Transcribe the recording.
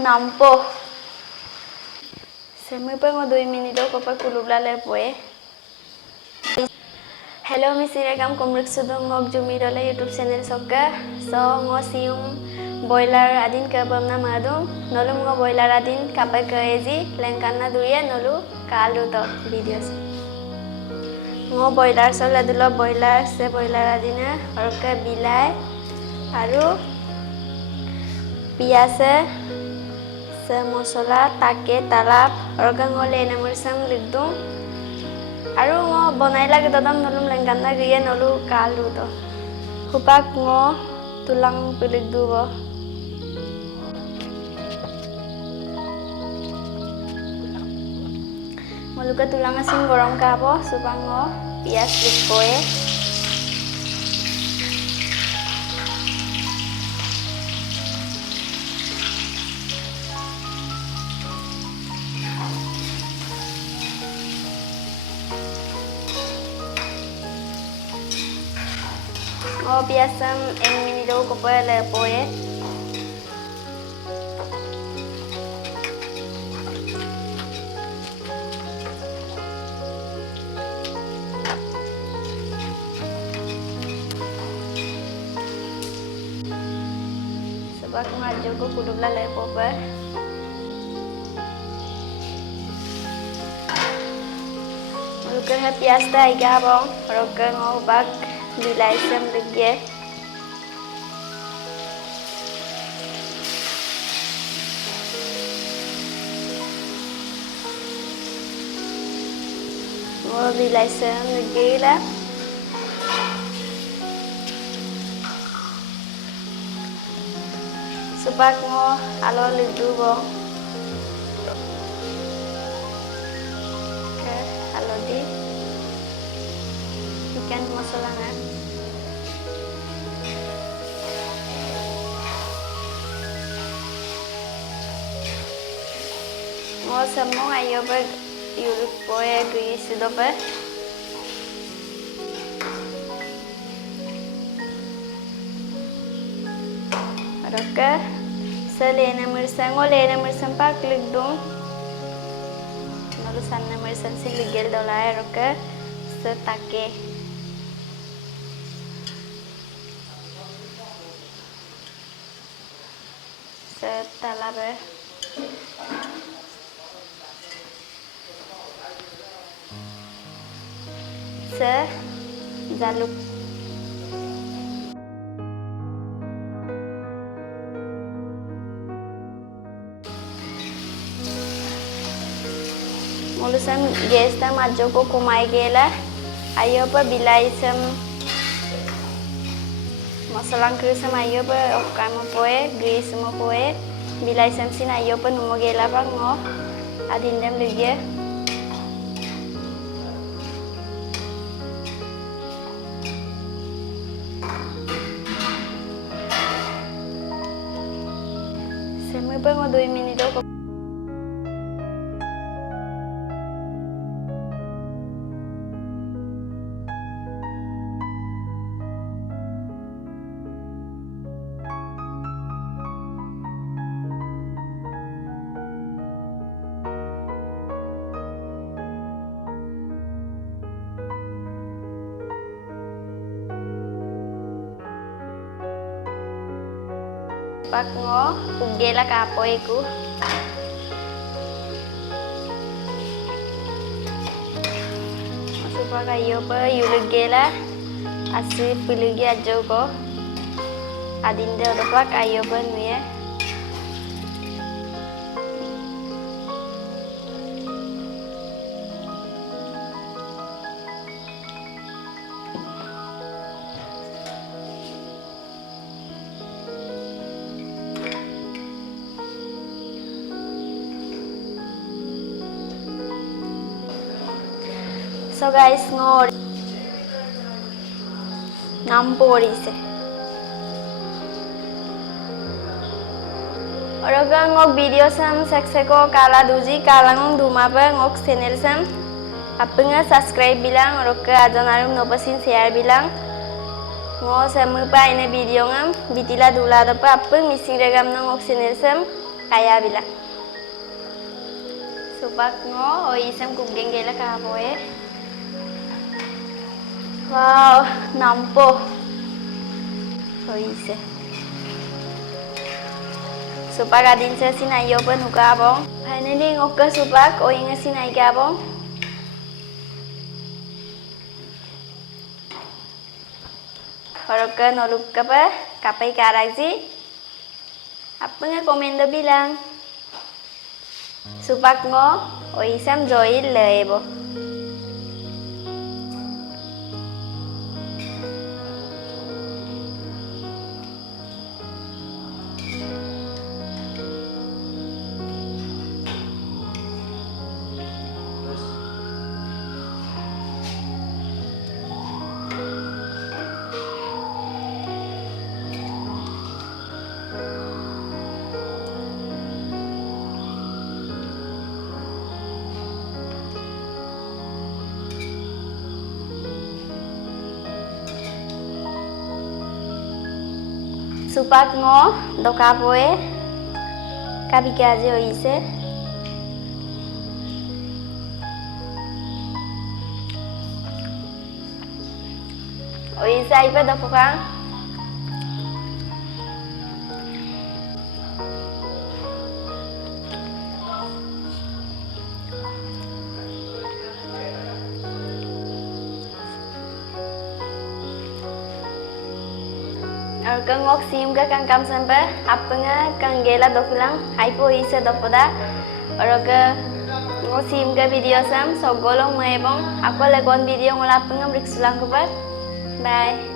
Nampo. Semi pa ngo 2 minuto ko pa kulubla le poe. Hello misiragam kumrik sudung ngok jumi dole YouTube channel sokka. So ngo sium boiler adin ka bamna madum. Nolu ngo boiler adin kapai ka eji lengkana duya nolu kalu to videos. Ngo boiler so ladulo boiler se boiler adina orka bilai aru piase se mosola take talap orga ngole na mursam ligdung aru ngo bonai lagi dadam nolum lengkana gaya nolu kalu to hupak ngo tulang pilig dubo moluka tulang asin gorong kapo supang ngo pias lipoe Oh biasa ini do ko pa le poe sebab ngajo ko kudu le poe Luka ha piasta iga bong roka ngo bak bilai sem lege ngo bilai sem lege la supak ngo alo lidu bong ke alo di ikan masalangan ngo semua ayo ber yuruk poe gris dope Roka selena mersang olena mersang pak ligdung nolusan mersang si ligel dolai roka setake setalabe se jaluk mulusan gas ta majo ko kumai gela ayo pa bilai sem masalang krisam ayo pa okai mo poe gris mo poe bilai sem sin ayo pa numo gela pa ngo adindam lege semi pa ngo 2 minuto ko Pak ngo ugela kapoe ku masuk pa kayo pa yulegela asi piligi ajo ko adinde odopak ayo pa nuye So guys, ngor nampori se. Oroga ngok video sam sekseko kala duji kalang duma pa ngok channel sam apunga subscribe bilang oroga ajonarum nopasin share bilang ngo samu pa ine video ngam bitila dula da pa apung mising regam nang ngok channel sam kaya bilang. Supak ngo o isem kuggeng gela kapoe. Wow, nampo. O ise. Supak adin sa sinayo pa nukabong. Finally ngokka supak o inga sinay kabong. Horokka noluk ka pa, kapay karakji. Apa nga komendo bilang. Supak ngo o isam joil lebo. Supak ngo do kapoe kabikaje o ise. O ise ay pa do pukang. Kang ngok sim ka kang kam sampai apa nga kang gela dokulang hypo isa dokoda oro ka ngok sim ka video sam so golong maebong ako lagon video ngolap ngam riksulang ko ba bye.